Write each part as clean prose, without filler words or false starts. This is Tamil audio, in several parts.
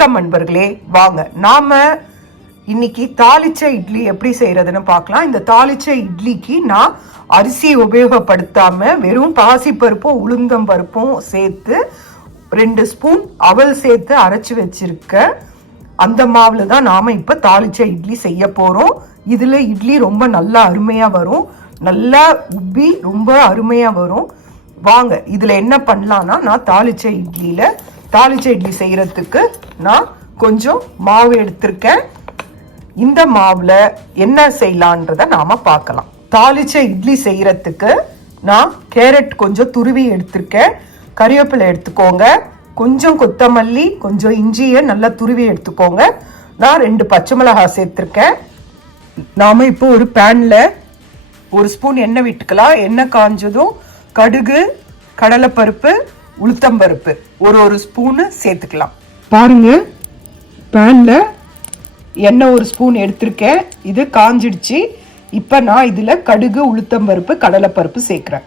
வணக்கம் நண்பர்களே, வாங்க நாம இன்னைக்கு தாளிச்ச இட்லி எப்படி செய்யறதுன்னு பார்க்கலாம். இந்த தாளிச்ச இட்லிக்கு நான் அரிசி உபயோகப்படுத்தாம வெறும் பாசிப்பருப்பும் உளுந்தம் பருப்பும் சேர்த்து 2 ஸ்பூன் அவல் சேர்த்து அரைச்சு வச்சிருக்க அந்த மாவுல தான் நாம இப்ப தாளிச்ச இட்லி செய்ய போறோம். இதுல இட்லி ரொம்ப நல்லா அருமையா வரும், நல்லா உப்பி ரொம்ப அருமையா வரும். வாங்க இதுல என்ன பண்ணலாம்னா, நான் தாளிச்ச இட்லி செய்யறதுக்கு நான் கொஞ்சம் மாவு எடுத்திருக்கேன். இந்த மாவுல என்ன செய்யலான்றத நாம பார்க்கலாம். தாளிச்ச இட்லி செய்யறதுக்கு நான் கேரட் கொஞ்சம் துருவி எடுத்திருக்கேன், கறிவேப்பிலை எடுத்துக்கோங்க, கொஞ்சம் கொத்தமல்லி, கொஞ்சம் இஞ்சியை நல்லா துருவி எடுத்துக்கோங்க. நான் 2 பச்சை மிளகாய் சேர்த்திருக்கேன். நாம இப்போ ஒரு பேன்ல 1 ஸ்பூன் எண்ணெய் விட்டுக்கலாம். எண்ணெய் காஞ்சதும் கடுகு, கடலைப்பருப்பு, உளுத்தம்பருப்பு ஒரு ஸ்பூனு சேர்த்துக்கலாம். பாருங்க, பேன்ல எண்ணெய் 1 ஸ்பூன் எடுத்திருக்கேன், இது காஞ்சிடுச்சு. இப்போ நான் இதுல கடுகு, உளுத்தம்பருப்பு, கடலைப்பருப்பு சேர்க்கிறேன்.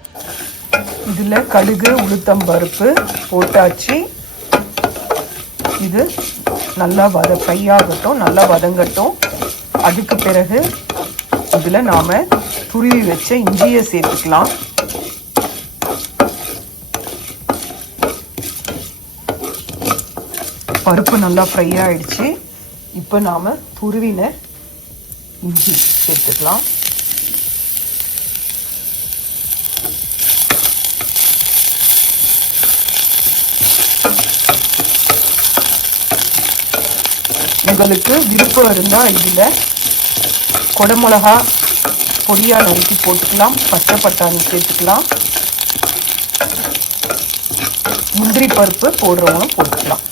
இதுல கடுகு, உளுத்தம்பருப்பு போட்டாச்சு. இது நல்லா ஃப்ரை ஆகட்டும், நல்லா வதங்கட்டும். அதுக்கு பிறகு இதுல நாம துருவி வச்ச இஞ்சியை சேர்த்துக்கலாம். பருப்பு நல்லா ஃப்ரை ஆயிடுச்சு. இப்போ நாம துருவின இஞ்சி சேர்த்துக்கலாம். உங்களுக்கு விருப்பம் இருந்தா இதுல கொடமிளகா பொடியா நறுக்கி போட்டுக்கலாம், பச்சை பட்டாணி சேர்த்துக்கலாம், முந்திரி பருப்பு போடுறவங்க போட்டுக்கலாம்.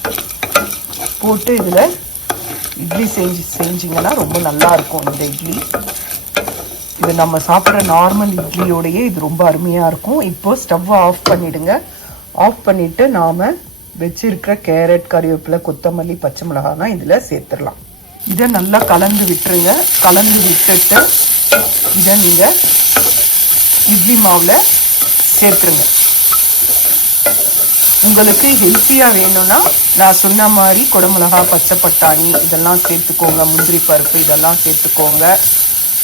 போட்டு இதில் இட்லி செஞ்சிங்கன்னா ரொம்ப நல்லா இருக்கும். இந்த இட்லி இது நம்ம சாப்பிட்ற நார்மல் இட்லியோடையே இது ரொம்ப அருமையாக இருக்கும். இப்போ ஸ்டவ்வை ஆஃப் பண்ணிடுங்க. ஆஃப் பண்ணிவிட்டு நாம் வச்சிருக்கிற கேரட், கறிவேப்பிலை, கொத்தமல்லி, பச்சை மிளகானா இதில் சேர்த்துடலாம். இதை நல்லா கலந்து விட்டுருங்க. கலந்து விட்டுட்டு இதை நீங்கள் இட்லி மாவில் சேர்த்துருங்க. உங்களுக்கு ஹெல்த்தியாக வேணும்னா நான் சொன்ன மாதிரி குடமிளகா, பச்சை பட்டாணி இதெல்லாம் சேர்த்துக்கோங்க, முந்திரி பருப்பு இதெல்லாம் சேர்த்துக்கோங்க.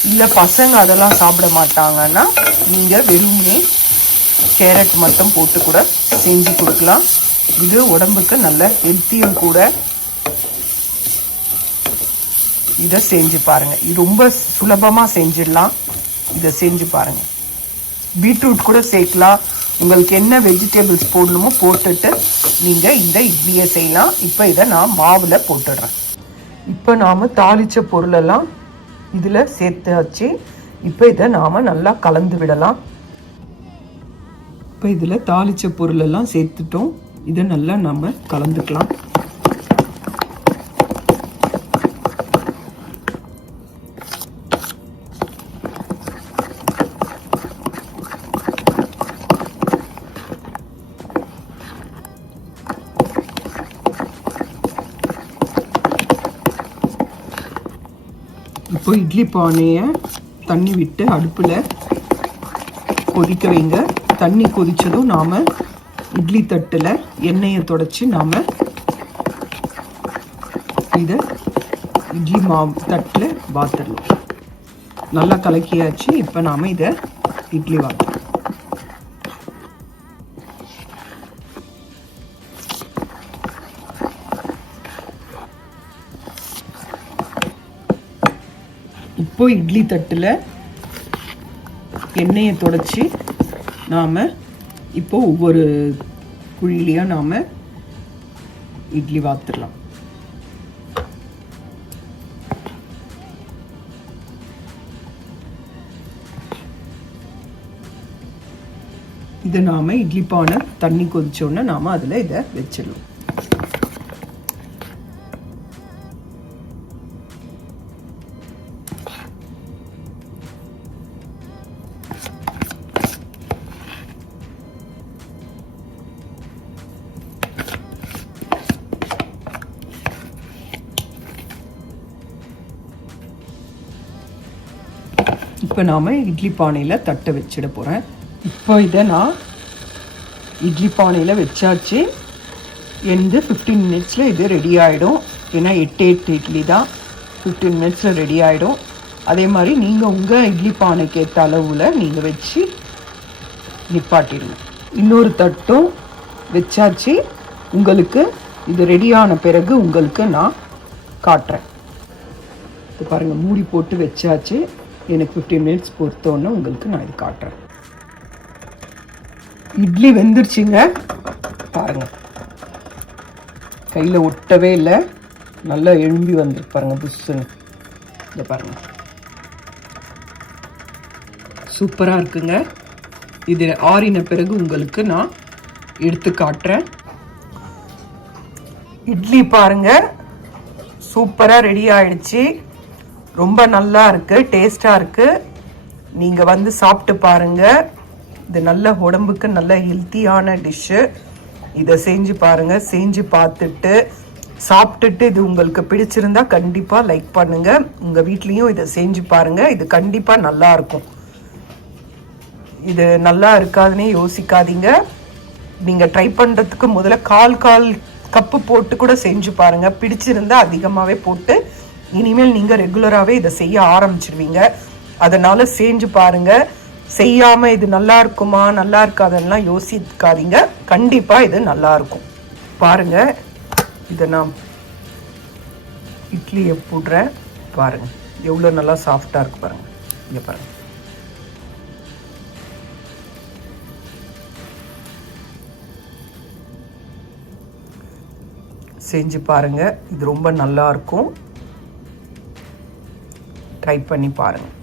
இல்லை பசங்க அதெல்லாம் சாப்பிட மாட்டாங்கன்னா நீங்கள் வெறுமனே கேரட் மட்டும் போட்டு கூட செஞ்சு கொடுக்கலாம். இது உடம்புக்கு நல்ல ஹெல்த்தியும் கூட. இதை செஞ்சு பாருங்கள், இது ரொம்ப சுலபமாக செஞ்சிடலாம். இதை செஞ்சு பாருங்கள். பீட்ரூட் கூட சேர்க்கலாம். உங்களுக்கு என்ன வெஜிடபிள்ஸ் போடணுமோ போட்டுட்டு நீங்கள் இந்த இட்லியை செய்யலாம். இப்போ இதை நான் மாவில் போட்டுடுறேன். இப்போ நாம் தாளித்த பொருளெல்லாம் இதில் சேர்த்தாச்சு. இப்போ இதை நாம் நல்லா கலந்து விடலாம். இப்போ இதில் தாளித்த பொருளெல்லாம் சேர்த்துட்டோம். இதை நல்லா நம்ம கலந்துக்கலாம். இப்போ இட்லி பானையை தண்ணி விட்டு அடுப்பில் கொதிக்க வைங்க. தண்ணி கொதித்ததும் நாம் இட்லி தட்டில் எண்ணெயை தொடச்சி நாம் இதை இட்லி மாவு தட்டில் வாத்துடலாம். நல்லா கலக்கியாச்சு. இப்போ நாம் இதை இட்லி வாத்துறோம். இப்போ இட்லி தட்டில் எண்ணெயை தொடச்சி நாம் இப்போ ஒவ்வொரு குழியிலையும் நாம் இட்லி வாத்துடலாம். இதை நாம் இட்லி பானை தண்ணி கொதிச்சோன்னா நாம் அதில் இதை வச்சிடலாம். இப்போ நாம் இட்லி பானையில் தட்டை வச்சிட போகிறேன். இப்போ இதை நான் இட்லி பானையில் வச்சாச்சு. எந்த 15 மினிட்ஸில் இது ரெடி ஆகிடும். ஏன்னா 8 இட்லி தான், 15 மினிட்ஸில் ரெடி ஆகிடும். அதே மாதிரி நீங்கள் உங்கள் இட்லி பானைக்கு ஏற்ற அளவில் நீங்கள் வச்சு நிப்பாட்டிடுங்க. இன்னொரு தட்டும் வச்சாச்சு. உங்களுக்கு இது ரெடியான பிறகு உங்களுக்கு நான் காட்டுறேன். இது பாருங்கள், மூடி போட்டு வச்சாச்சு. எனக்கு 15 மினிட்ஸ் பொறுத்தோன்னே உங்களுக்கு நான் இது காட்டுறேன். இட்லி வெந்துருச்சுங்க பாருங்கள், கையில் ஒட்டவே இல்லை, நல்லா எழும்பி வந்துருக்கு பாருங்கள் புஷ்ஷுன்னு. இதை பாருங்கள், சூப்பராக இருக்குங்க. இது ஆறின பிறகு உங்களுக்கு நான் எடுத்து காட்டுறேன். இட்லி பாருங்க சூப்பராக ரெடி ஆயிடுச்சு. ரொம்ப நல்லா இருக்கு, டேஸ்டாக இருக்கு. நீங்கள் வந்து சாப்பிட்டு பாருங்க. இது நல்ல உடம்புக்கு நல்ல ஹெல்த்தியான டிஷ்ஷு. இதை செஞ்சு பாருங்க. செஞ்சு பார்த்துட்டு சாப்பிட்டுட்டு இது உங்களுக்கு பிடிச்சிருந்தா கண்டிப்பாக லைக் பண்ணுங்க. உங்கள் வீட்லேயும் இதை செஞ்சு பாருங்க. இது கண்டிப்பாக நல்லா இருக்கும். இது நல்லா இருக்காதுன்னே யோசிக்காதீங்க. நீங்கள் ட்ரை பண்ணுறதுக்கு முதல்ல கால் கப்பு போட்டு கூட செஞ்சு பாருங்கள். பிடிச்சிருந்தா அதிகமாகவே போட்டு இனிமேல் நீங்கள் ரெகுலராகவே இதை செய்ய ஆரம்பிச்சிடுவீங்க. அதனால் செஞ்சு பாருங்கள். செய்யாமல் இது நல்லா இருக்குமா நல்லா இருக்காதுன்னெலாம் யோசிக்காதீங்க. கண்டிப்பாக இது நல்லா இருக்கும். பாருங்கள், இதை நான் இட்லியை போடுறேன். பாருங்கள் எவ்வளோ நல்லா சாஃப்டாக இருக்குது பாருங்கள். இங்கே பாருங்கள், செஞ்சு பாருங்கள். இது ரொம்ப நல்லா இருக்கும். ட்ரை பண்ணி பாருங்கள்.